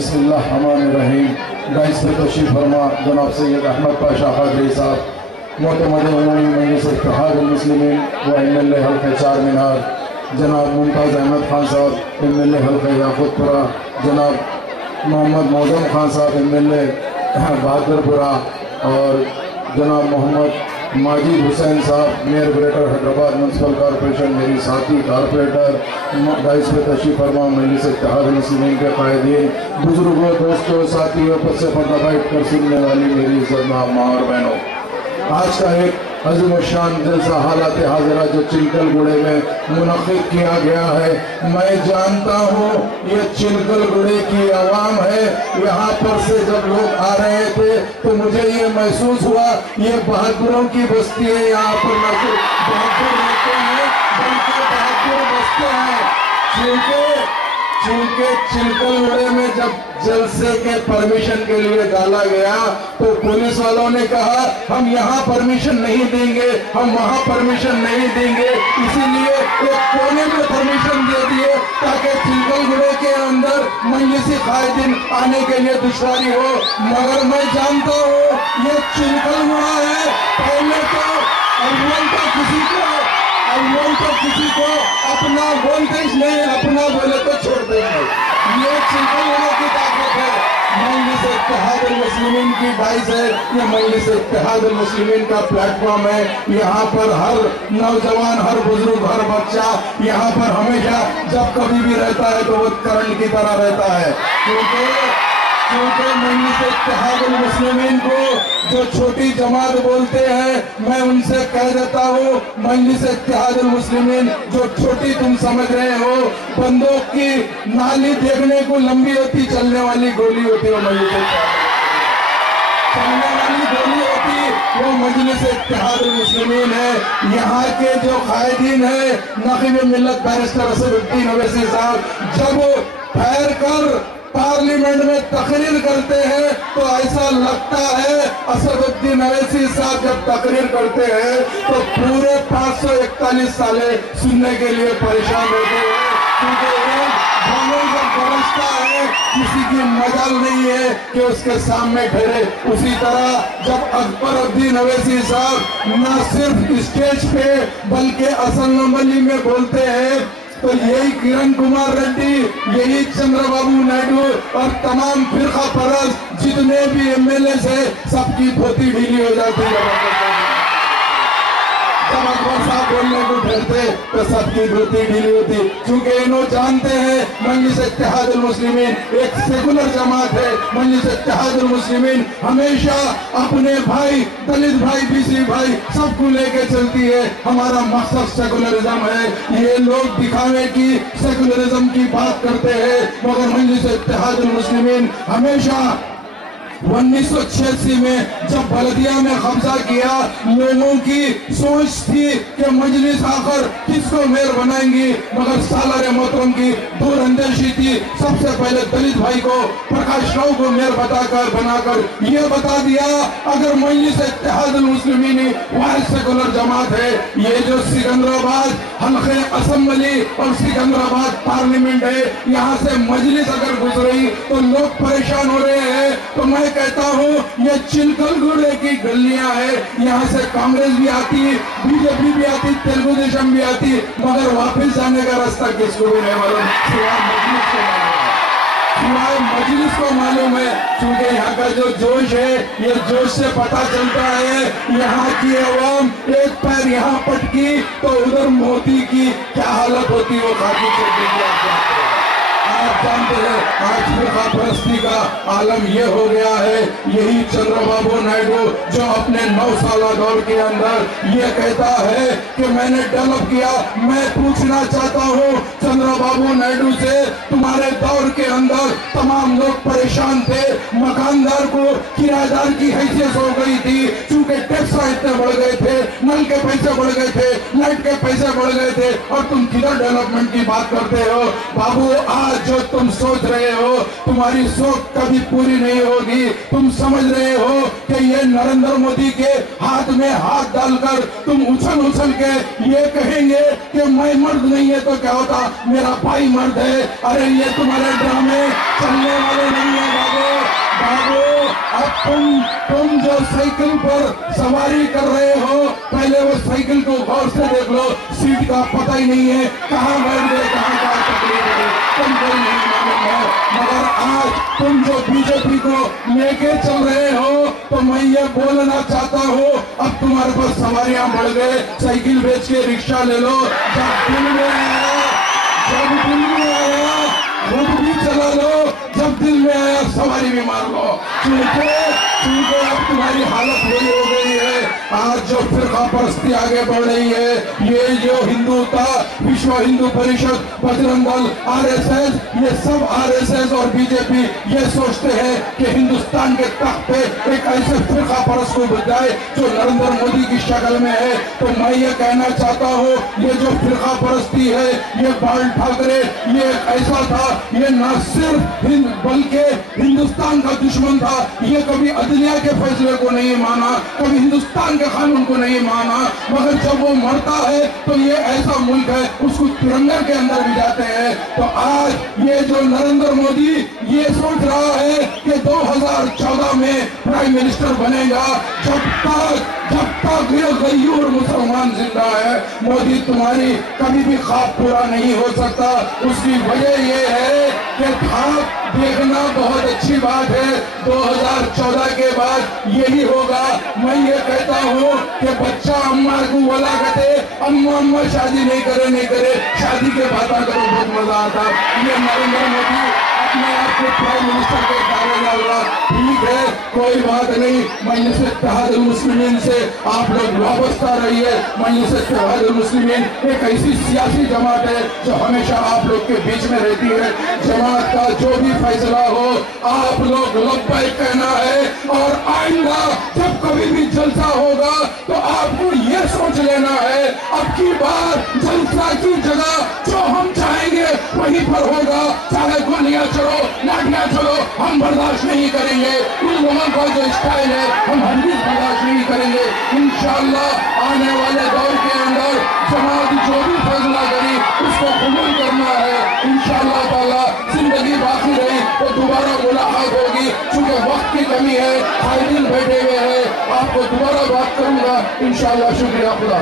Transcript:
बिस्मिल्लाहिर्रहमानिर्रहीम। गाइस पे तशरीफ़ फरमा जनाब सैयद अहमद पाशा कादरी साहब मोतमद उमूमी मजलिस इत्तेहादुल मुस्लिमीन व एमएलए हल्का चार मीनार, जनाब मुमताज़ अहमद खान साहब एमएलए हल्का याकूतपुरा, जनाब मोहम्मद मौजम खान साहब एमएलए बहादुरपुरा और जनाब मोहम्मद माजिद हुसैन साहब mayor greater Hyderabad municipal corporation, मेरी साथी कॉरपोरेटर, गाइस पे तशरीफ़ फरमा मजलिस इत्तेहादुल मुस्लिमीन के कायदीन, बुजुर्गों, दोस्तों, साथियों, पद से पर्दा बैठ कर सुनने वाली मेरी इज़्ज़त माँ और बहनों, आज का एक अज़ीम शान जलसा हालात हाज़िरा जो चिलकलगुड़े में मुनक़िद किया गया है, मैं जानता हूँ ये चिलकलगुड़े की आवाम है। यहाँ पर से जब लोग आ रहे थे तो मुझे ये महसूस हुआ ये बहादुरों की बस्ती है, यहाँ पर न सिर्फ बहादुर रहते हैं बल्कि बहादुर बसते हैं। चूँकि चिलकलगुड़े में जब जलसे के परमिशन के लिए डाला गया तो पुलिस वालों ने कहा हम यहाँ परमिशन नहीं देंगे, हम वहाँ परमिशन नहीं देंगे, इसीलिए एक कोने में परमिशन दे दिए ताकि चिलकलगुड़े के अंदर मजलिसी कायदीन आने के लिए दुश्वारी हो। मगर मैं जानता हूँ ये चिलकलगुड़ा है, पहले तो अव्वल तो किसी को अपना बोलते नहीं, अपना बोले तो छोड़ देंगे। ये चिलकलगुड़े की ताकत है। मजलिस इत्तेहादुल मुस्लिमीन की डाइस है, ये मजलिस इत्तेहादुल मुस्लिमीन का प्लेटफॉर्म है। यहाँ पर हर नौजवान, हर बुजुर्ग, हर बच्चा यहाँ पर हमेशा जब कभी भी रहता है तो वो करंट की तरह रहता है, क्योंकि मजलिस इत्तेहादुल मुस्लिमीन को जो छोटी जमात बोलते हैं, मैं उनसे कह देता हूँ मजलिस इत्तेहादुल मुस्लिमीन जो छोटी तुम समझ रहे हो, बंदूक की नाली देखने को लंबी होती, चलने वाली गोली होती है मजलिस चलने वाली गोली होती वो मजलिस इत्तेहादुल मुस्लिमीन है। यहाँ के जो कायदीन है नक़ीब मिल्लत बैरिस्टर असदुद्दीन ओवैसी साहब जब ठहर कर पार्लियामेंट में तकरीर करते हैं तो ऐसा लगता है असदुद्दीन ओवैसी साहब जब तकरीर करते हैं तो पूरे 541 साले सुनने के लिए परेशान होते हैं, क्योंकि जब बरसता है किसी की मजाल नहीं है कि उसके सामने ठहरे। उसी तरह जब अकबरुद्दीन ओवैसी साहब न सिर्फ स्टेज पे बल्कि असेंबली में बोलते हैं तो यही किरण कुमार रेड्डी, यही चंद्रबाबू नायडू और तमाम फिरका परस्त जितने भी एमएलए है सबकी धोती ढीली हो जाती है। जब अकबर साहब बोलने को ठहरते तो सबकी धोती ढीली होती, क्योंकि इन्हों जानते हैं मजलिस इत्तेहादुल मुस्लिमीन एक सेकुलर जमात है। मजलिस इत्तेहादुल मुस्लिमीन हमेशा अपने भाई, दलित भाई, बीसी भाई सबको लेके चलती है। हमारा मकसद सेकुलरिज्म है। ये लोग दिखावे की सेकुलरिज्म की बात करते हैं, मगर मजलिस इत्तेहादुल मुस्लिमीन हमेशा 1986 में जब बलदिया में कब्जा किया, लोगों की सोच थी कि मजलिस आकर किसको मेयर बनाएंगी, मगर सालार मोहतरम की दूरअंदेशी थी। सबसे पहले दलित भाई को, प्रकाश राव को मेयर बनाकर ये बता दिया अगर मजलिस इत्तेहादुल मुस्लिमीन वाहिद सेकुलर जमात है, ये जो सिकंदराबाद हल्के असेंबली और सिकंदराबाद पार्लियामेंट है, यहाँ से मजलिस अगर गुजरी तो लोग परेशान हो रहे हैं। तो मैं कहता हूँ ये चिलकलगुड़े की गलियां है, यहाँ से कांग्रेस भी आती, बीजेपी भी आती, तेलुगु देशम भी आती, मगर वापस जाने का रास्ता किसको भी नहीं मालूम, सिवाय मजलिस को मालूम है। क्योंकि यहाँ का जो जोश है, ये जोश से पता चलता है यहाँ की आवाम एक पैर यहाँ पटकी तो उधर मोदी की क्या हालत होती वो खाती चलती। आप जानते हैं आज फिरका परस्ती का आलम ये हो गया है। यही चंद्रबाबू नायडू जो अपने 9 साल दौर के अंदर ये कहता है कि मैंने डेवलप किया। मैं पूछना चाहता हूँ चंद्रबाबू नायडू से, तुम्हारे दौर के अंदर तमाम लोग परेशान परेशान थे, मकानदार को किराएदार की हैसियत हो गई थी, चूंकि टैक्स इतने बढ़ गए थे, नल के पैसे बढ़ गए थे, लाइट के पैसे बढ़ गए थे, और तुम किधर डेवलपमेंट की बात करते हो। बाबू, आज जो तुम सोच रहे हो, तुम्हारी सोच कभी पूरी नहीं होगी। तुम समझ रहे हो कि ये नरेंद्र मोदी के हाथ में हाथ डालकर तुम उछल उछल के ये कहेंगे कि मैं मर्द नहीं है तो क्या होता, मेरा भाई मर्द है। अरे ये तुम्हारे ड्रामे चलने वाले नहीं है बाबू। बाबू, अब तुम जो साइकिल पर सवारी कर रहे हो, पहले वो साइकिल को गौर से देख लो, सीट का पता ही नहीं है, कहाँ बैठ गए, कहाँ का तकलीफ है, तुमको नहीं मालूम है। मगर आज तुम जो बीजेपी को लेके चल रहे हो, तो मैं ये बोलना चाहता हूँ, अब तुम्हारे पास सवारियां बढ़ गए, साइकिल बेच के रिक्शा ले लो। जब दिल में आया खुद भी चला लो, जब दिल में आया सवारी भी मार लो। चूंकि अब तुम्हारी हालत वही हो गई है। आज जो फिरका परस्ती आगे बढ़ रही है, ये जो हिंदुता, विश्व हिंदू परिषद, बजरंग दल, आरएसएस, ये सब आरएसएस और बीजेपी ये सोचते हैं कि हिंदुस्तान के तख्त पे एक ऐसे फिरका परस्त को बजाए जो नरेंद्र मोदी की शक्ल में है। तो मैं ये कहना चाहता हूँ, ये जो फिरका परस्ती है, ये बाल ठाकरे, ये ऐसा था, ये न सिर्फ बल्कि हिंदुस्तान का दुश्मन था। ये कभी अदलिया के फैसले को नहीं माना, कभी हिंदुस्तान के कानून को नहीं माना, मगर जब वो मरता है तो ये ऐसा मुल्क है, उसको तिरंगे के अंदर भी जाते हैं। तो आज ये जो नरेंद्र मोदी ये सोच रहा है कि 2014 में प्राइम मिनिस्टर बनेगा, जब तक ये गयूर मुसलमान जिंदा है, मोदी तुम्हारी कभी भी ख्वाब पूरा नहीं हो सकता। उसकी वजह ये है कि ख्वाब देखना बहुत अच्छी बात है, 2014 के बाद यही होगा। मैं ये कहता हूँ कि बच्चा अम्मा को बोला कहते, अम्मा अम्मा शादी नहीं करे, शादी के बात करो, बहुत मजा आता। ये नरेंद्र मोदी अपने आप को प्राइम मिनिस्टर के दावे डाल रहा, ठीक है, कोई बात नहीं। मजलिस इत्तेहाद मुस्लिमीन से आप लोग वाबस्ता रहिए। मजलिस इत्तेहाद मुस्लिमीन एक ऐसी सियासी जमात है जो हमेशा आप लोग के बीच में रहती है। जमात का जो भी फैसला हो, आप लोग लब्बैक कहना है। और आइंदा जब कभी भी जलसा होगा तो आपको ये सोच लेना है, अब की बार जलसा की जगह जो हम चाहेंगे वहीं पर होगा। चाहे गोलियां चलो, लाठियां चलो, हम बर्दाश्त नहीं करेंगे। उन लोगों का जो स्टाइल है हम हरगिज़ बर्दाश्त नहीं करेंगे। इंशाअल्लाह आने वाले दौर के अंदर जमात जो भी फैसला करी उसको कबूल करना है। इंशाअल्लाह ताला जिंदगी बाकी रही तो दोबारा मुलाकात होगी। चूंकि वक्त की कमी है, कायदीन बैठे हुए हैं, आपको दोबारा बात करूंगा इंशाअल्लाह। शुक्रिया खुदा।